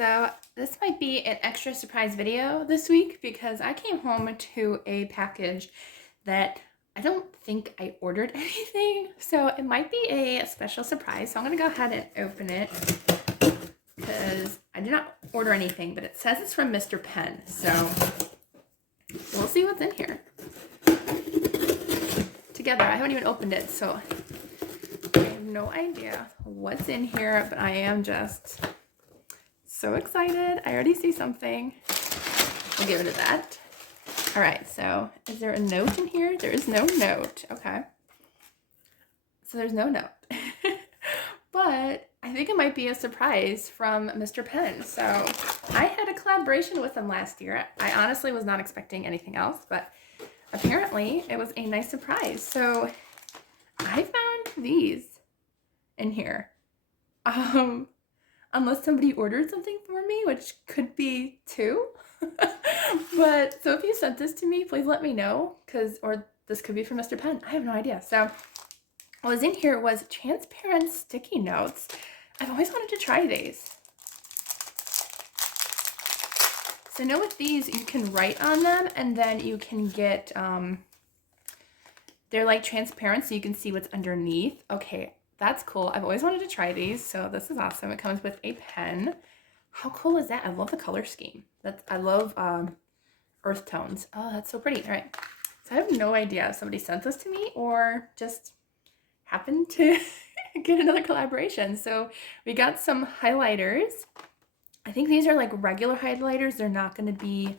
so this might be an extra surprise video this week because I came home to a package that I don't think I ordered anything. So it might be a special surprise. So I'm going to go ahead and open it because I did not order anything, but it says it's from Mr. Penn. So we'll see what's in here together. I haven't even opened it, so I have no idea what's in here, but I am just so excited. I already see something. We'll give it a that. All right, so is there a note in here? There is no note. Okay. So there's no note. But I think it might be a surprise from Mr. Penn. So I had a collaboration with him last year. I honestly was not expecting anything else, but apparently it was a nice surprise. So I found these in here. Unless somebody ordered something for me, which could be two. But so if you sent this to me, please let me know, or this could be from Mr. Penn. I have no idea. So what was in here was transparent sticky notes. I've always wanted to try these. So I know with these, you can write on them and then you can get, they're like transparent so you can see what's underneath. Okay, that's cool. I've always wanted to try these, so this is awesome. It comes with a pen. How cool is that? I love the color scheme. I love earth tones. Oh, that's so pretty. All right. So I have no idea if somebody sent this to me or just happened to get another collaboration. So we got some highlighters. I think these are like regular highlighters. They're not going to be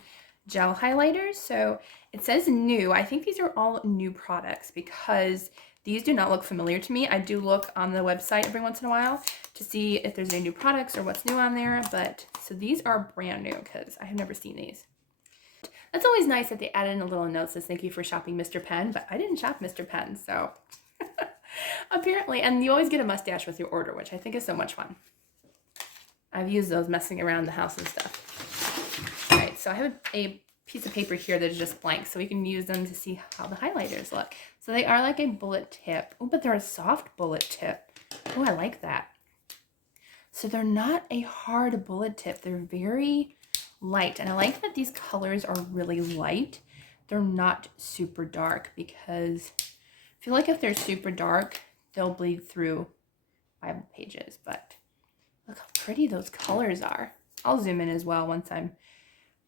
gel highlighters. So it says new. I think these are all new products because these do not look familiar to me. I do look on the website every once in a while to see if there's any new products or what's new on there. But so these are brand new because I have never seen these. That's always nice that they added in a little note that says thank you for shopping Mr. Penn, but I didn't shop Mr. Penn, so apparently. And you always get a mustache with your order, which I think is so much fun. I've used those messing around the house and stuff. All right, so I have a piece of paper here that is just blank, so we can use them to see how the highlighters look. So they are like a bullet tip. Oh, but they're a soft bullet tip. Oh, I like that. So they're not a hard bullet tip. They're very light. And I like that these colors are really light. They're not super dark because I feel like if they're super dark, they'll bleed through Bible pages. But look how pretty those colors are. I'll zoom in as well once I'm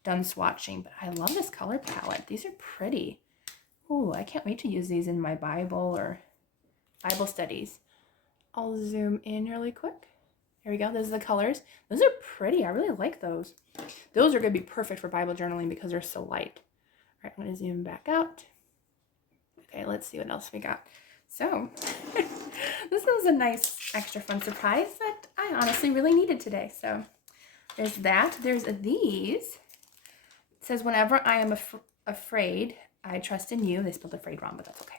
done swatching, but I love this color palette. These are pretty. Ooh, I can't wait to use these in my Bible or Bible studies. I'll zoom in really quick. Here we go. Those are the colors. Those are pretty. I really like those. Those are going to be perfect for Bible journaling because they're so light. All right, I'm going to zoom back out. Okay, let's see what else we got. So this was a nice extra fun surprise that I honestly really needed today. So there's that. There's these. It says, whenever I am afraid, I trust in you. They spelled afraid wrong, but that's okay.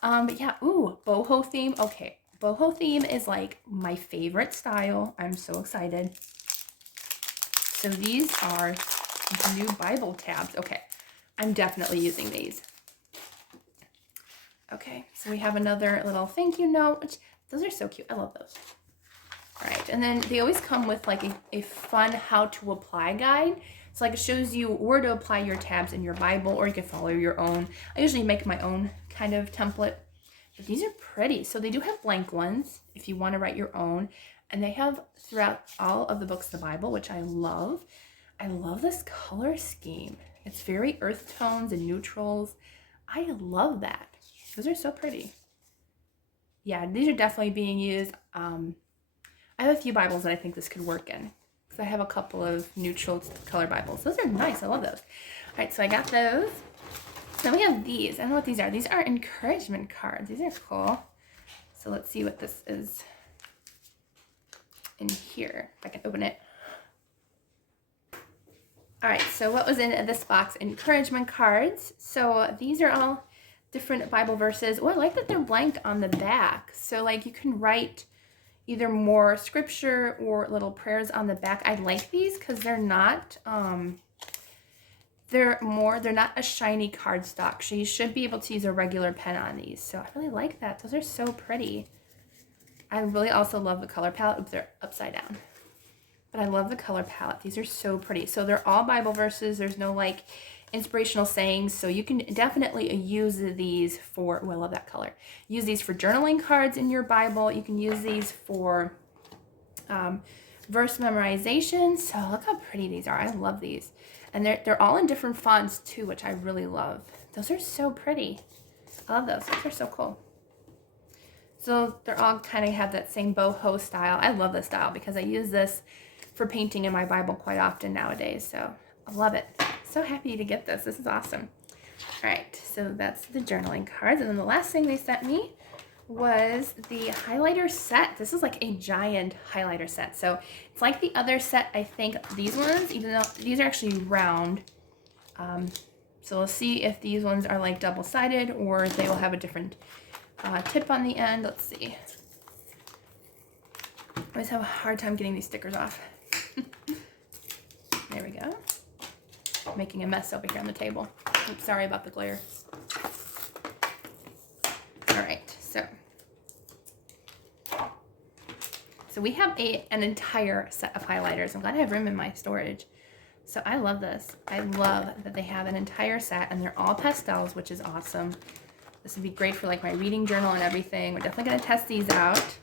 But yeah, ooh, boho theme. Okay, boho theme is like my favorite style. I'm so excited. So these are new Bible tabs. Okay, I'm definitely using these. Okay, so we have another little thank you note. Those are so cute. I love those. All right, and then they always come with like a fun how to apply guide. So like it shows you where to apply your tabs in your Bible, or you can follow your own. I usually make my own kind of template, but these are pretty. So they do have blank ones if you want to write your own, and they have throughout all of the books of the Bible, which I love. I love this color scheme. It's very earth tones and neutrals. I love that. Those are so pretty. Yeah, these are definitely being used. I have a few Bibles that I think this could work in. I have a couple of neutral color Bibles. Those are nice. I love those. All right, so I got those. Then we have these. I don't know what these are. These are encouragement cards. These are cool. So let's see what this is in here. If I can open it. All right, so what was in this box? Encouragement cards. So these are all different Bible verses. Oh, I like that they're blank on the back. So like you can write either more scripture or little prayers on the back. I like these because they're not they're not a shiny cardstock. So you should be able to use a regular pen on these. So I really like that. Those are so pretty. I really also love the color palette. Oops, they're upside down. but I love the color palette. These are so pretty. So they're all Bible verses. There's no like inspirational sayings. So you can definitely use these for, oh, I love that color. Use these for journaling cards in your Bible. You can use these for verse memorization. So look how pretty these are. I love these. And they're all in different fonts too, which I really love. Those are so pretty. I love those. Those are so cool. So they're all kind of have that same boho style. I love this style because I use this for painting in my Bible quite often nowadays. So I love it. So happy to get this. This is awesome. All right, so that's the journaling cards. And then the last thing they sent me was the highlighter set. This is like a giant highlighter set. So it's like the other set, I think, these ones, even though these are actually round. So we'll see if these ones are like double-sided or they will have a different tip on the end. Let's see. I always have a hard time getting these stickers off. There we go. Making a mess over here on the table. Oops, sorry about the glare. All right, so we have an entire set of highlighters. I'm glad I have room in my storage. So I love this. I love that they have an entire set and they're all pastels, which is awesome. This would be great for like my reading journal and everything. We're definitely gonna test these out.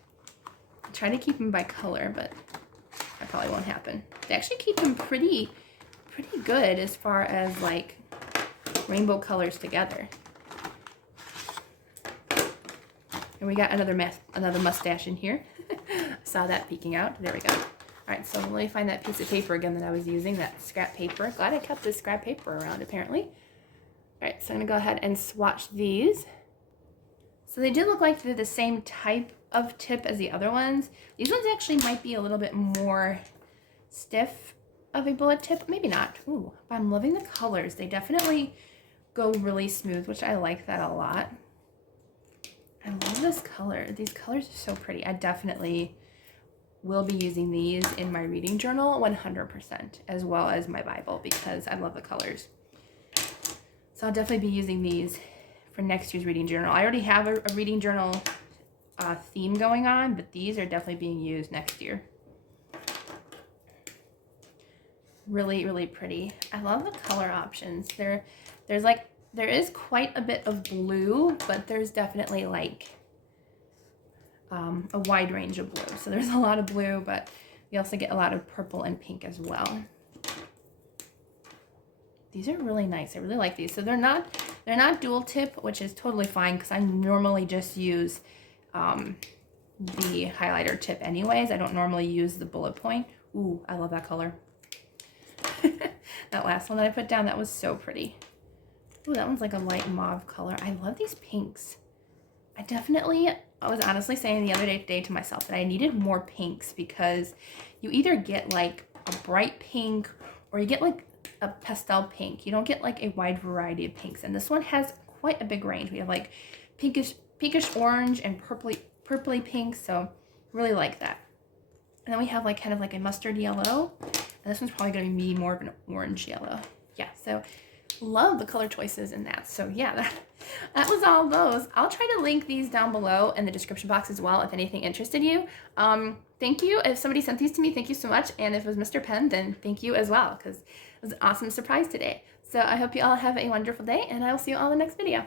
I'll try to keep them by color, but that probably won't happen. They actually keep them pretty good as far as like rainbow colors together. And we got another mustache in here. Saw that peeking out. There we go. All right, so let me find that piece of paper again that I was using, that scrap paper. Glad I kept this scrap paper around, apparently. All right, so I'm gonna go ahead and swatch these. So they did look like they're the same type of tip as the other ones. These ones actually might be a little bit more stiff of a bullet tip. Maybe not. Ooh, but I'm loving the colors. They definitely go really smooth, which I like that a lot. I love this color. These colors are so pretty. I definitely will be using these in my reading journal 100%, as well as my Bible, because I love the colors. So I'll definitely be using these for next year's reading journal. I already have a reading journal theme going on, but these are definitely being used next year. Really, really pretty. I love the color options. There is quite a bit of blue, but there's definitely like a wide range of blue. So there's a lot of blue, but you also get a lot of purple and pink as well. These are really nice. I really like these. So they're not dual tip, which is totally fine because I normally just use the highlighter tip anyways. I don't normally use the bullet point. Ooh, I love that color. That last one that I put down, that was so pretty. Ooh, that one's like a light mauve color. I love these pinks. I was honestly saying the other day to myself that I needed more pinks because you either get like a bright pink or you get like a pastel pink. You don't get like a wide variety of pinks. And this one has quite a big range. We have like pinkish orange and purpley pink. So really like that. And then we have like kind of like a mustard yellow. And this one's probably going to be more of an orange yellow. Yeah, so love the color choices in that. So yeah, that was all those. I'll try to link these down below in the description box as well if anything interested you. Thank you. If somebody sent these to me, thank you so much. And if it was Mr. Penn, then thank you as well, because it was an awesome surprise today. So I hope you all have a wonderful day, and I will see you all in the next video.